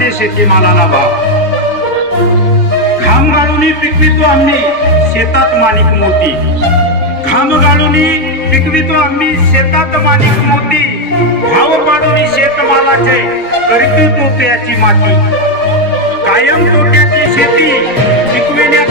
मध्ये शेतीमालाला भाव. घाम गाळून पिकवितो आम्ही शेतात माणिक मोती. घाम गाळून पिकवितो आम्ही शेतात माणिक मोती. भाव पाडून शेतमालाचे करतो तोट्याची माती. कायम तोट्याची शेती पिकविण्यात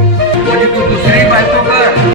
म्हणजे तू दुसरी बायको कर